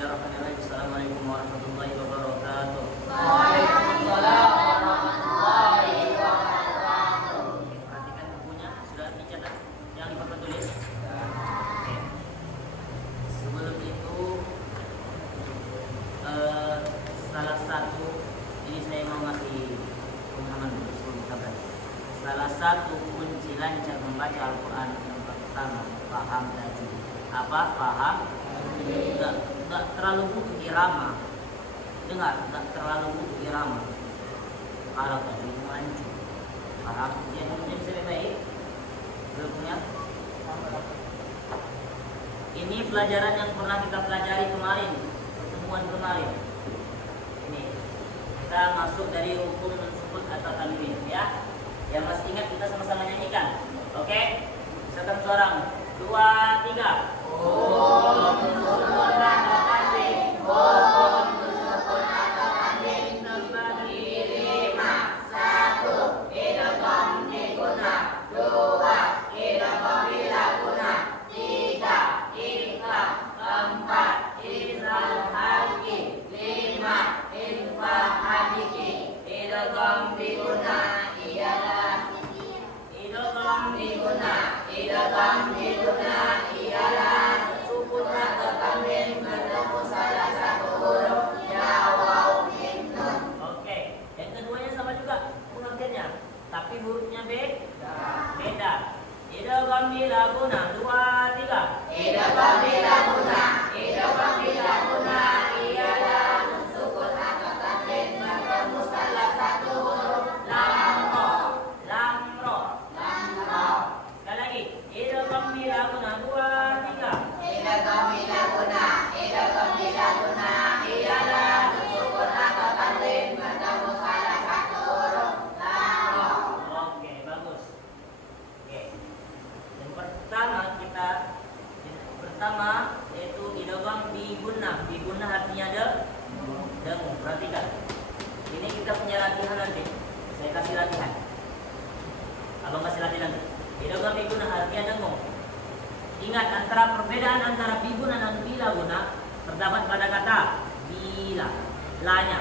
Bismillahirrahmanirrahim. Assalamualaikum warahmatullahi wabarakatuh. Waalaikumsalam warahmatullahi wabarakatuh. Perhatikan bukunya, sudah dicatat, jangan lupa tulis. Oke. Sebelum itu, salah satu ini saya mau ngasih pemahaman dulu sebelum kita belajar. Salah satu kunci lancar membaca Al-Quran yang pertama, paham tadi. Apa? Paham? Enggak terlalu butuh irama. Dengar, enggak terlalu butuh irama. Kalau tadi mancung, paham? Jadi bisa lebih baik. Belumnya. Ini pelajaran yang pernah kita pelajari kemarin, pertemuan kemarin. Ini kita masuk dari hukum mensukut atau tanwin, ya. Yang masih ingat kita sama-sama nyanyikan. Oke? Misalkan seorang 2, 3. Hukum mensukut atau tanwin. Hukum mensukut atau tanwin. Terbagi 5. 1. Idgham diguna. 2. Idgham bila guna. 3. Ikhfa. 4. Izhar halqi. 5. Ikhfa hadiki. Idgham diguna ialah idgham diguna. Idgham diguna ialah sukun atau tanwin bertemu salah satu huruf ya, waw, mim, nun. Oke, yang keduanya sama juga pengertiannya, tapi hurufnya beda. Idgham bila guna. 2, 3. Idgham bila guna. Idgham bila guna ialah sukun atau tanwin bertemu salah satu huruf lam, ro. Lam ro. Lam, ro. Sekali lagi. Idgham bila guna. 2, 3. Idgham bila guna. Idgham bila guna ialah sukun atau tanwin bertemu salah satu huruf lam, ro. Oke, bagus. Oke. Yang pertama yaitu idgham biguna. Biguna artinya dengung. Perhatikan. Ini kita punya latihan nanti. Saya kasih latihan. Abang kasih latihan nanti. Idgham biguna artinya dengung. Ingat perbedaan antara biguna dan bila guna terdapat pada kata bila. La-nya.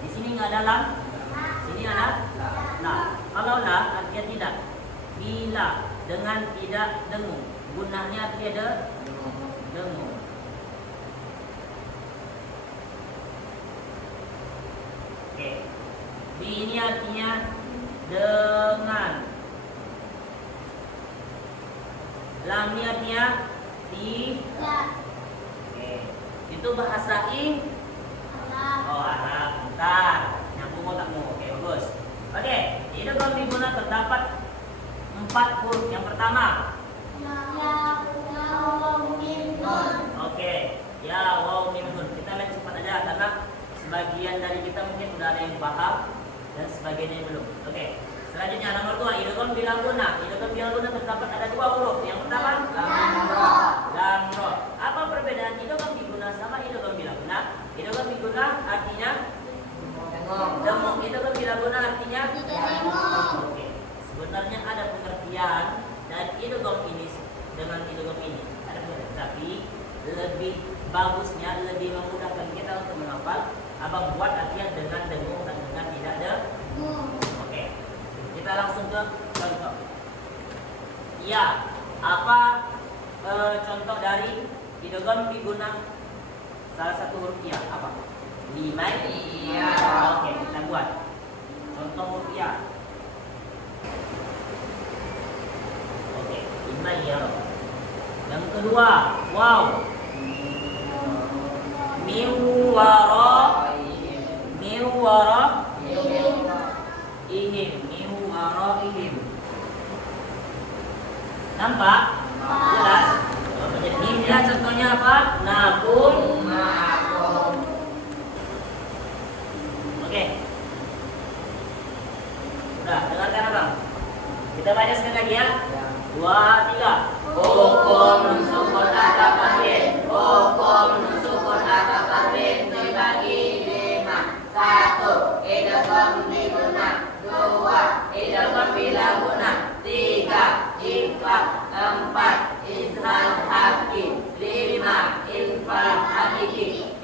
Di sini nggak ada lam. Sini ada la. Kalau la artinya tidak. Bila dengan tidak dengung. Gunanya artinya dengung. Oke. Bi ini artinya dengan. Lam ini artinya tidak. Oke. Itu bahasa Oh, Arab. Bentar. Nyambung otakmu. Oke, bagus. Oke, idgham biguna terdapat 4 huruf. Yang pertama. Oke. Ya, waw, mim, nun. Kita main cepat aja karena sebagian dari kita mungkin sudah ada yang paham dan sebagian yang belum. Oke. Selanjutnya nomor 2, idgham bila guna. Idgham bila guna terdapat ada 2 huruf. Yang pertama lam ro. Apa perbedaan idgham biguna sama idgham bila guna? Idgham biguna artinya dengung. Idgham bila guna artinya Oke. Sebenarnya ada pengertian dan idgham ini dengan idgham ini. Ada pengertian, tapi lebih bagusnya, lebih memudahkan kita untuk menghafal. Abang buat artinya dengan dengung dan dengan tidak dengung. Oke. Kita langsung ke contoh. Ya, apa contoh dari idgham biguna salah satu huruf ya? Apa? 5 ya. Oke, kita buat contoh huruf ya. Oke, 5 ya. Yang kedua, wow. Miwara ihim. Nampak? Jelas? Mimnya contohnya apa? Nakum. Oke. Udah, dengarkan abang. Kita baca sekali lagi ya. 2, 3. Hukum mensukun atau tanwin. Hukum mensukun atau tanwin dibagi 5. 1. Idgham diguna. 2. Idgham bila guna. 3. Ikhfa. 4. Izhar halqi. 5. Ikhfa hadiki.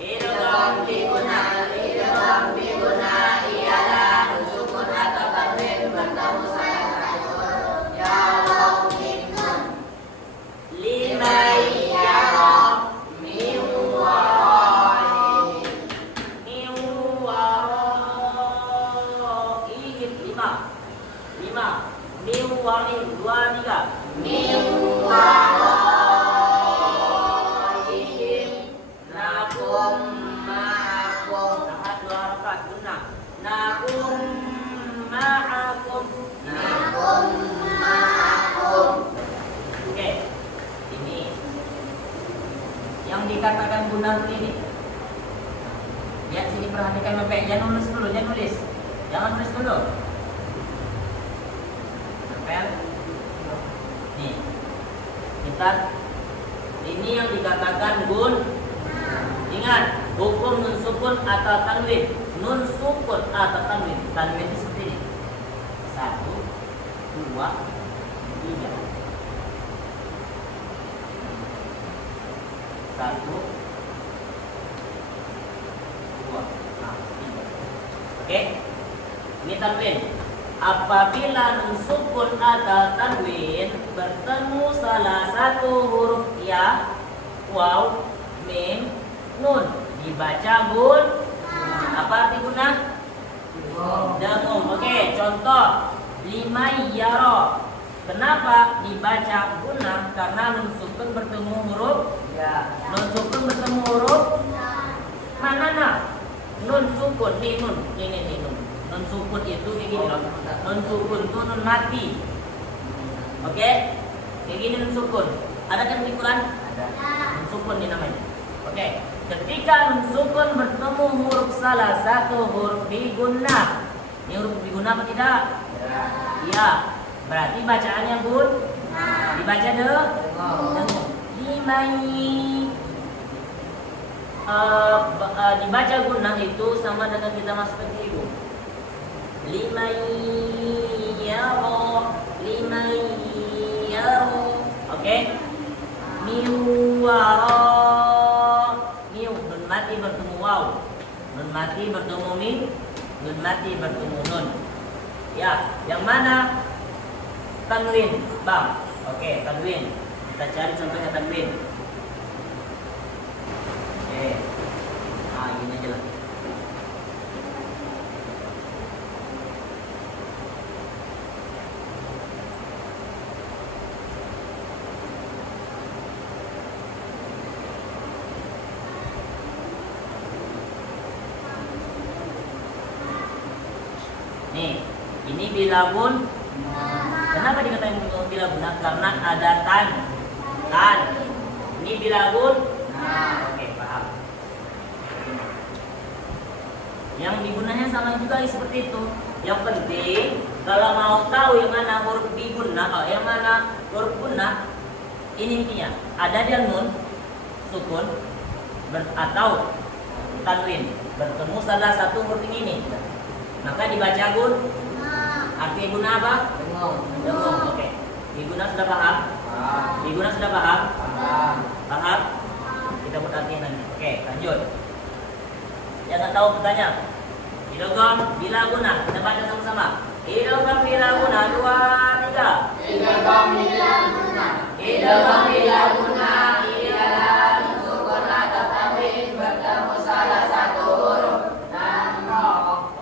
Yang dikatakan guna ini. Lihat sini, perhatikan baik-baik. Jangan nulis dulu, jangan nulis. Jangan nulis dulu. Nempel. Nih. Kita ini yang dikatakan gun. Ingat, hukum nun sukun atau tanwin. Nun sukun atau tanwin. Tanwin itu seperti ini. 1, 2, 3. 1, 2, 3. Oke, ini tanwin. Apabila nun sukun atau tanwin bertemu salah satu huruf ya, waw, mim, nun, dibaca gun. Apa arti guna? Dengung. Oke, contoh 5 yaro. Kenapa dibaca guna? Karena nun sukun bertemu huruf ya. Nun sukun bertemu huruf mana nah? Nun sukun nih nun. Ini nun. Nun sukun itu kayak gini loh. Nun sukun itu nun mati. Oke? Kayak gini nun sukun. Ada kan di Quran? Ada. Nun sukun ini namanya. Oke. Ketika nun sukun bertemu huruf salah satu huruf diguna. Ini huruf diguna apa tidak? Ya. Iya. Berarti bacaannya gun. Dibaca dengung. Dibaca guna itu sama dengan kita masukkan ke ibu. 5 yaro. Oke? Miwaro. Miu, nun mati bertemu waw. Nun mati bertemu min. Nun mati bertemu nun. Ya, yang mana? Tanwin, bang. Oke, tanwin. Kita cari contohnya tanwin. Oke. Gini aja lah. Nih, ini bilabun. Kenapa dikatakan bilabun? Karena ada tan. Ini bilabun. Oke, paham. Yang digunanya sama juga seperti itu. Yang penting kalau mau tahu yang mana huruf diguna, yang mana huruf guna, ini intinya. Ada dia nun sukun atau tanwin bertemu salah satu huruf ini. Maka dibaca gun. Arti guna apa? Dengung. Oke. Diguna sudah paham? Diguna sudah paham? Paham? Kita buat artinya nanti. Oke, lanjut. Jangan tahu bertanya. Idgham bila guna. Kita baca sama-sama. Idgham bila guna 2, 3. Idgham bila guna. Idgham bila guna ialah nun sukun atau tanwin bertemu salah satu huruf dan roh.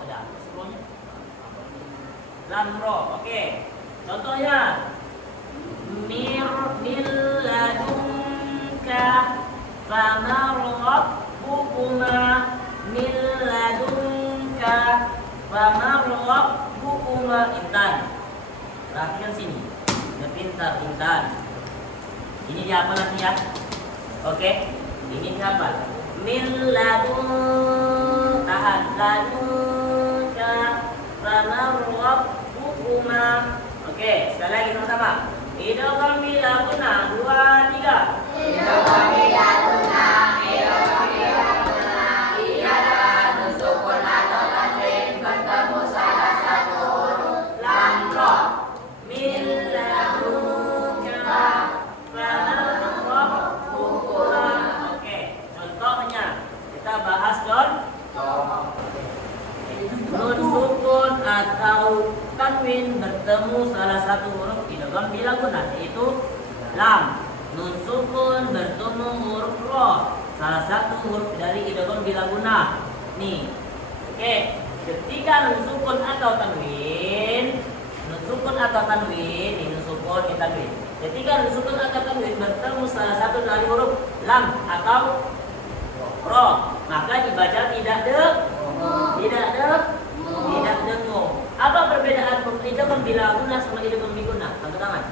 Lamro, oke. Contohnya milladunka famarrabbukuma milladunka famarrabbukuma. Intan, perhatikan sini. Udah pintar Intan. Ini dihafal nanti ya. Oke, ini dihafal. Milladun, tahan ladunka famarrabbukuma. Oke, sekali lagi sama-sama. Idgham bila guna 2, 3. Idgham bila guna ialah nun sukun atau tanwin bertemu salah satu huruf lam roh. Milladunka famarrabbukuma. Oke, contohnya kita bahas nun sukun atau tanwin bertemu salah satu huruf idgham bila guna, yaitu lam. Nun sukun bertemu huruf ro, salah satu huruf dari idgham bila guna. Nih, oke. Ketika nun sukun atau tanwin, nun sukun atau tanwin, ini nun sukun, ini tanwin. Ketika nun sukun atau tanwin bertemu salah satu dari huruf lam atau ro, maka dibaca tidak dengung. Apa perbedaan idgham bila guna sama idgham bila guna? Angkat tangan.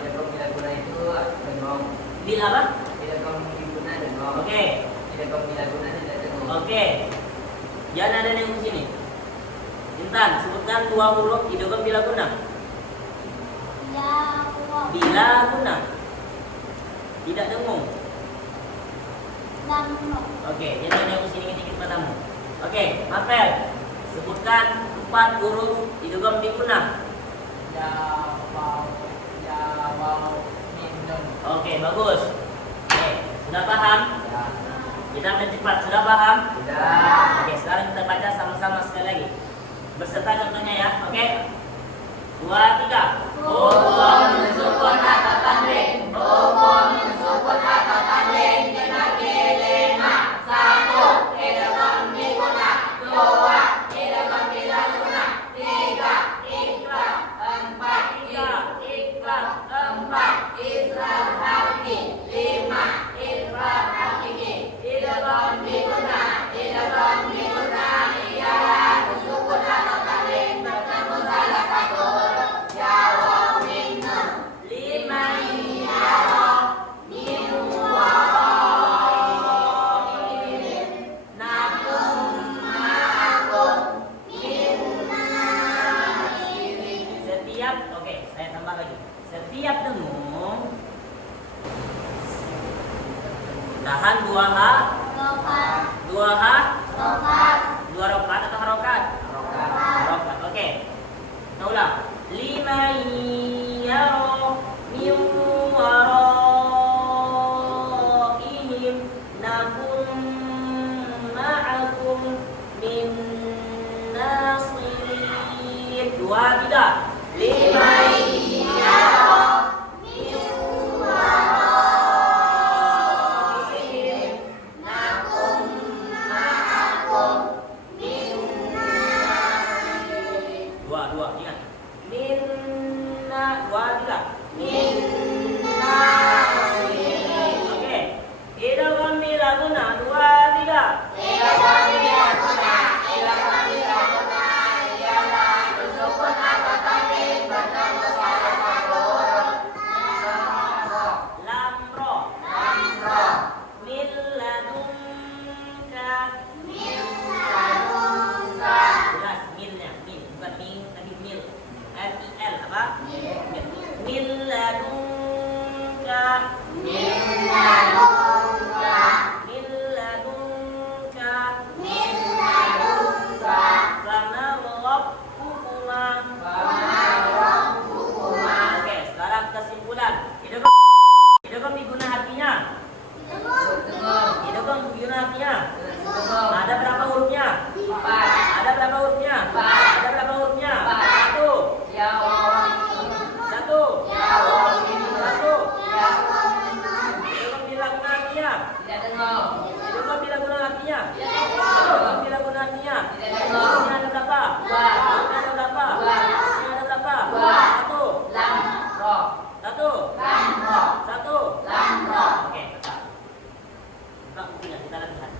Idgham bila guna itu dengung. Bila apa? Idgham idgham bila guna tidak temu. Oke. Jangan ada yang di sini. Intan, sebutkan dua huruf idgham bila guna. Bila guna. Tidak dengung. Oke, jadi ada yang di sini kita pertama. Oke, Mapel. Sebutkan 4 huruf idgham bila guna. Ya waw mim nun. Oke, bagus. Oke, sudah paham? Ya. Kita mencepat, sudah paham? Sudah. Oke, sekarang kita baca sama-sama sekali lagi. Beserta contohnya ya, oke? 2, 3. Hukum sukun atau tanwin. Hukum sukun atau tanwin kena kelima. 1. Idgham diguna. 2. Idgham bila guna. 3. Iqlab. 4. Iqlab. 4. Izhar harfi. 5. Iqlab hakiki. Idgham diguna. Idgham diguna ialah sukun atau tanwin bertemu salah satu huruf. Ya waw mim nun. 5 ya waw mim waw nakum ma'akum mim nasirin. Setiap, oke, saya tambah lagi. Setiap dengung tahan 2 H, 2 H, 2 rokat atau harokat? Harokat, oke. Kita ulang. 5 yaro min waraihim nakum ma'akum min nasirin. 2, 3. 5 yaro min waraihim nakum ma'akum min nasirin. 2, ingat. Minna, 2, 3. Min nasirin. Oke. Idgham bila guna. 2, 3. Idgham bila guna. Idgham bila guna ialah sukun atau tanwin bertemu salah satu huruf. Lam ro. Lam ro. Min ladunka. Min ladunka. Jelas milnya, mil bukan ming tapi mil. M-I-L apa? Min. Min ladunka. Min ladunka. Min ladunka. Min ladunka. Fama rabbukuma. Fama rabbukuma. Oke, sekarang kesimpulan. Idgham diguna artinya. Idgham diguna artinya. Ada berapa hurufnya? 4. Ada berapa hurufnya? Empat. Ada berapa hurufnya? Empat. 1. Ya waw 1. ya waw mim nun. 1. Ya waw mim nun. Idgham bila guna artinya. Tidak dengar. Idgham bila guna artinya. Tidak dengar. Idgham bila guna artinya. Tidak dengar. Ini ada berapa? 2. Ini ada berapa? Dua. Ini ada berapa? Dua. 1. Lam ro. 1. Lam ro. 1. Lam ro. Oke, tetap. Buka bukunya, kita latihan.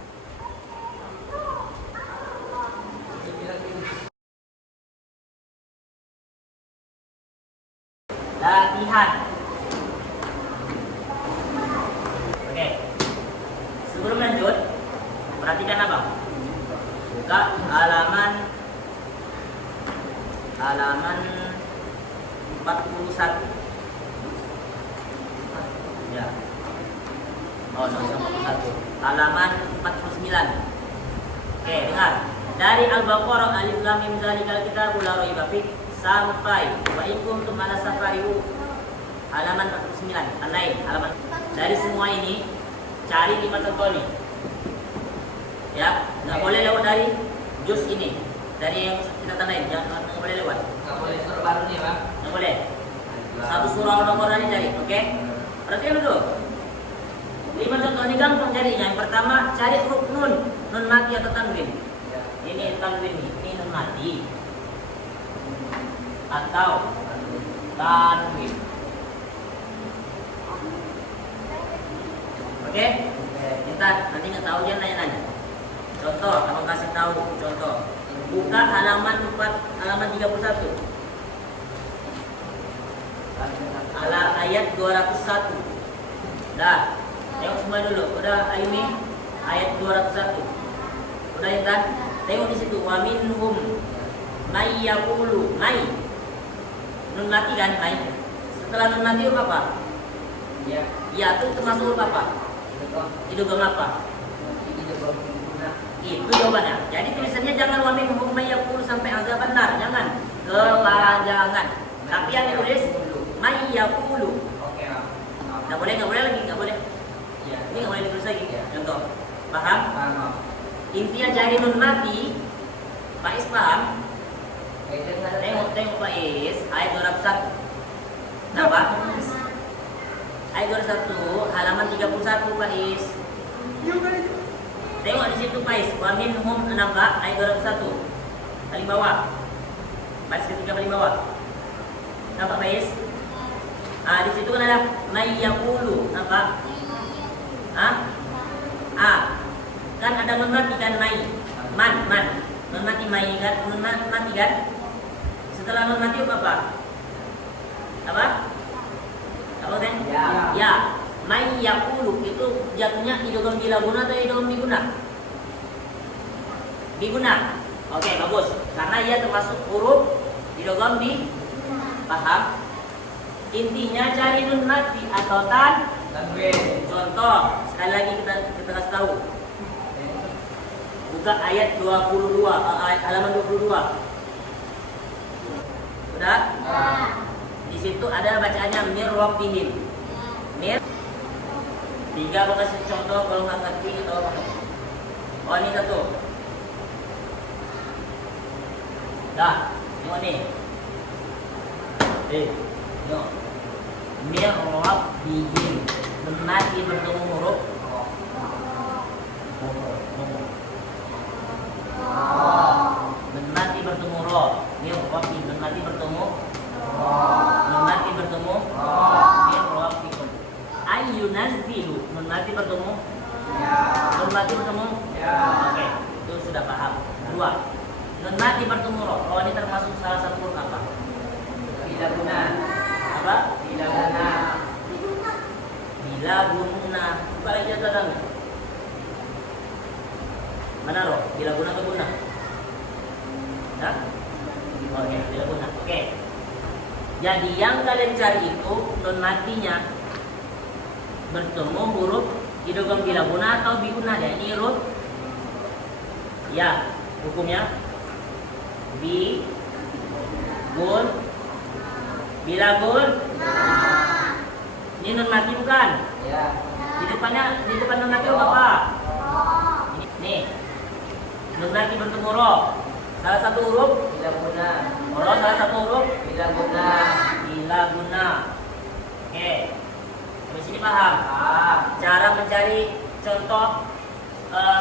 Latihan. Oke. Sebelum lanjut, perhatikan abang. Buka halaman 41. Ya. Oh, 41. Halaman 49. Oke, dengar. Dari Al-Baqarah alif lam mim zalikal kitabul la raiba fiih sampai wa in kuntum ala safarihu halaman 49. Lain halaman. Dari semua ini cari 5 contoh nih. Ya, nggak boleh lewat dari juz ini. Dari yang kita tandain, jangan nggak boleh lewat. Nggak boleh suruh baru nih, Pak. Nggak boleh. Satu surah Al-Baqarah ini cari, oke? Perhatikan dulu. 5 contoh ini gampang carinya. Yang pertama, cari huruf nun, nun mati atau tanwin. Ini tanwin ini nun mati atau tanwin. Oke? Intan, nanti nggak tahu jangan nanya-nanya. Contoh, abang kasih tahu contoh. Buka halaman 31. Ayat 201. Dah, tengok semua dulu. Udah Ayumi? ayat 201. Udah Intan? Tengok di situ. Wa minhum may yaqulu. May. Nun mati kan may. Setelah nun mati huruf apa? Ya. Ya itu termasuk huruf apa? Idgham apa? Itu jawabannya. Jadi tulisannya jangan wa minhum may yaqulu sampai azab benar, jangan kepanjangan. Tapi yang ditulis may yaqulu. Oke. Enggak boleh lagi, enggak boleh. Ya. Ini enggak boleh ditulis lagi. Contoh. Paham? Paham. Intinya cari nun mati. Pak Is paham? Tengok Pak Is, ayat 201. Kenapa? Ayat 201, halaman 31 Pak Is. Tengok di situ Pak Is, wa minhum nampak ayat 201. Paling bawah. Baris ketiga paling bawah. Nampak Pak Is? Di situ kan ada may yaqulu, nampak? Kan ada nun mati kan may. Man. Nun mati may kan, nun mati kan? Setelah nun mati apa? Apa kan? Ya. May yaqulu itu jatuhnya idgham bila guna atau idgham biguna? Biguna. Oke, bagus. Karena ia termasuk huruf idgham bi. Paham? Intinya cari nun mati atau tanwin. Contoh, sekali lagi kita kasih tahu. Buka ayat 22, halaman 22. Sudah? Di situ ada bacaannya mir rabbihim. Mir. 3 kasih contoh kalau nggak ngerti atau apa. Oh ini 1. Dah, tengok nih. Tengok. Mir rabbihim. Mati bertemu huruf. Mati bertemu ro. Mir rabbihim. Mati bertemu. Mati bertemu. Mir rabbihim. Ayyunazzilu. Mati bertemu. Mati bertemu. Oke, itu sudah paham. 2. Mati bertemu ro. Ro ini termasuk salah satu huruf apa? Bila guna. Apa? Bila guna. Bila guna. Buka lagi catatan. Mana ro? Bila guna atau guna? Hah? Oke, bila guna. Oke. Jadi yang kalian cari itu nun matinya bertemu huruf idgham bila guna atau biguna. Dan ini huruf ya. Hukumnya bi gun bila gun. Ini nun mati bukan? Ya. Di depan nun mati apa? Ini nih. Nun mati bertemu ro. Salah satu huruf Bila guna. ro, salah satu huruf Bila guna. bila guna. Oke. Sampai sini paham? Paham. Cara mencari contoh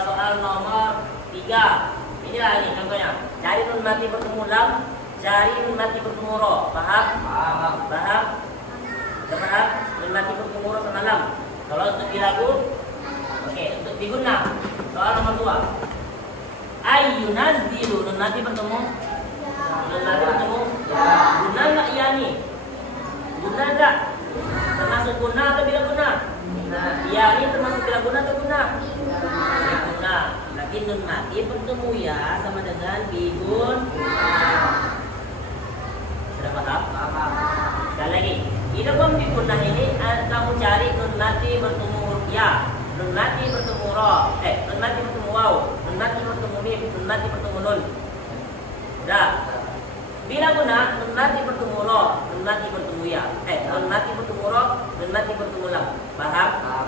soal nomor 3. Inilah ini contohnya. Cari nun mati bertemu lam, cari nun mati bertemu ro. Paham? Paham. Paham? Sudah paham? Nun mati bertemu ro sama lam. Kalau untuk bilagu, oke. Untuk biguna, soal nomor 2. Ayyunazzilu, nun mati bertemu. Nun mati bertemu. Guna enggak iya nih? Guna enggak? Termasuk guna atau bila guna? Iya, ini termasuk bila guna atau guna? Guna. Tapi nun mati bertemu ya sama dengan bigun. Sudah paham? Paham. Sekali lagi, idgham biguna ini kamu cari nun mati bertemu huruf ya, nun mati bertemu ro, nun mati bertemu waw, nun mati bertemu mim, nun mati bertemu nun. Sudah. Bila guna, nun mati bertemu ro, nun mati bertemu ya, nun mati bertemu ro, nun mati bertemu lam. Paham? Paham.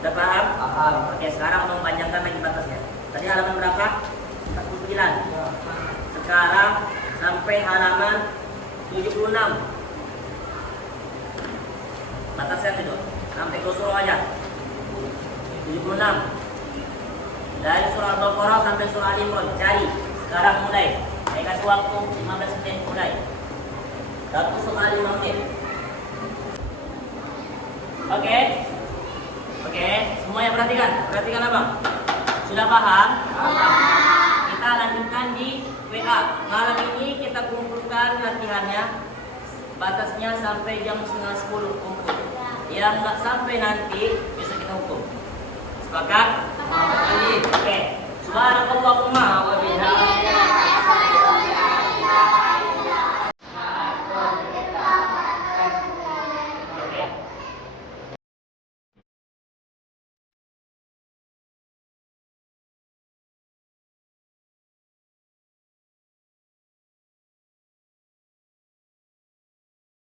Sudah paham? Paham. Oke, sekarang mau panjangkan lagi batasnya. Tadi halaman berapa? 49. Sekarang sampai halaman 76. Batasnya itu sampai ke surah aja. 76. Dari surah Al-Baqarah sampai surah Al-Imran. Cari. Sekarang mulai. Saya kasih waktu 15 menit mulai. 1 surah 5 menit. Oke. Oke, semuanya perhatikan. Perhatikan Abang. Sudah paham? Kita lanjutkan di WA. Malam ini kita kumpulkan latihannya. Batasnya sampai jam 9:30 kumpul. Yang nggak sampai nanti besok kita hukum. Sepakat? Muhammad Ali. Oke. Subhanakallahumma wa bihamdika